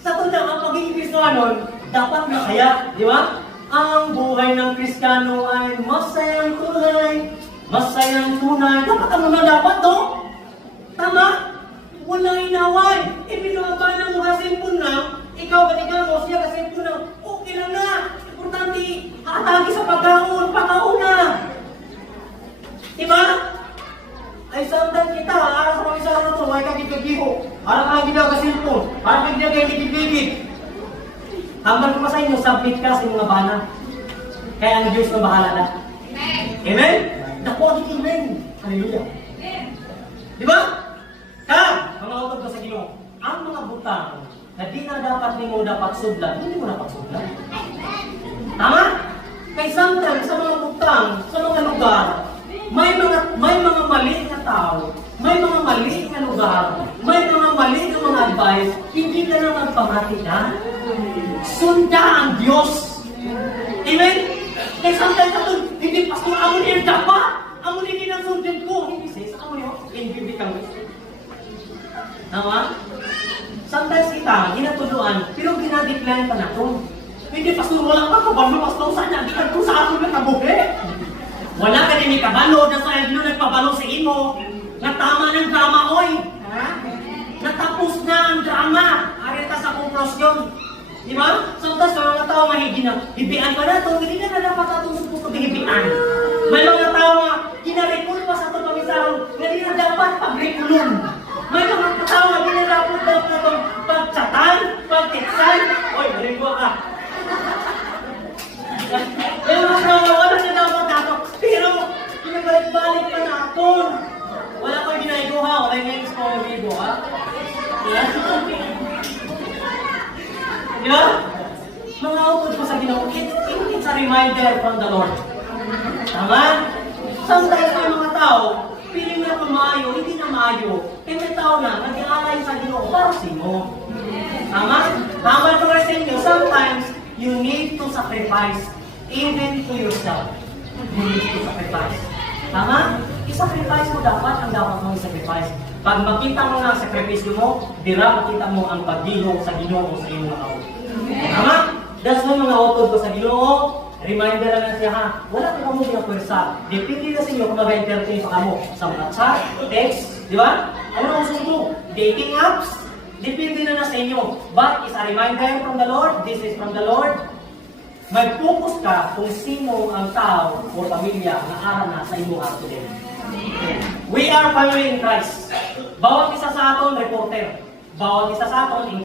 Sa tunda, ang pagiging Kristyanon, dapat masaya, di ba? Ang buhay ng Kristiyano ay masayang tunay, masayang tunay. Dapat ano na dapat, no? Tama? Walang inaway. Ibinabana mo kasi po na, ikaw mo, siya kasi po na, okay lang na. Importante, atagi sa pagkauna. Diba? Ay sometimes kita, ara sa mga isa na ito, may kagigagiho. Ara ka gigagasilpon, ara ka gigagigigigig. Hambal ko pa sa inyo, submit ka sa mga bana. Kaya ang Diyos na bahala na. Amen? Amen? Dako ang amen. Hallelujah. Amen. Diba? Mga utod ko sa Ginoo, ang mga butang na di na dapat ni mo dapat sudlan, hindi mo dapat sudlan. Tama? Kay sometimes sa mga butang, sa mga lugar, may mga mali na tao, may mga mali na lugar, may mga mali na mga advice, hindi ka na magpamati na. Sunda ang Diyos. Amen? Kaya sometimes ito, hindi pastor, amo niya dapat. Amo niya din ang sundin ko. Hindi sis, amo niya, hindi kami. Tama? Sometimes kita, ginatuluan, pero ginadecline pa na ito. Hindi pastor, wala ka kabalo, pastor, sana, di ka sa ako na kabuhi. Wala ka din ikabalo, na sa inyo nagpabalo sa imo. Natama ng drama, oy. Ha? Natapos na ang drama. Arita sa konklusyon. Di ba? Sometimes sa mga tao mahigi na, hibian pa na ito, hindi na dapat atong supos na hibian. May mga tao nga, kinarikul pa sa itong pamisahon, hindi na dapat pagrikulun. May mga tao nga, hindi na dapat pagtsatan, pagtiksan. Oy, maligwa ka. May mga tao nga, wala na dapat dato. Pero, pinabalik-balik pa na ito. Wala ko ginaigoha, wala yung names ko yung video, ha? Di ba? Mga utod ko sa Ginoo, it's a reminder from the Lord. Tama? Sometimes may mga tao, piling na pamayo, hindi na mayo. Kaya may tao na, nag-aalay sa Ginoo para sa inyo. Tama? Tama ko rin sa inyo, sometimes you need to sacrifice even to yourself. You need to sacrifice. Tama? I-sacrifice mo dapat ang dapat mong i-sacrifice. Pag makita mo na ang sakripisyo mo, dira makita mo ang pagdihok sa Ginoo sa iyong mga tao. Tama? That's why mga utod ko sa Ginoo, reminder lang siya ha, wala ka mo pinapwersa. Depende na sa inyo kung mag-entertain pa kamo sa mga chat, text, di ba? Ano ang gusto mo? Dating apps? Depende na sa inyo. But it's a reminder from the Lord, this is from the Lord. Mag-focus ka kung sino ang tao o pamilya na ara na sa imo ato din. We are family in Christ. Bawat isa sa aton, reporter. Bawat isa sa aton,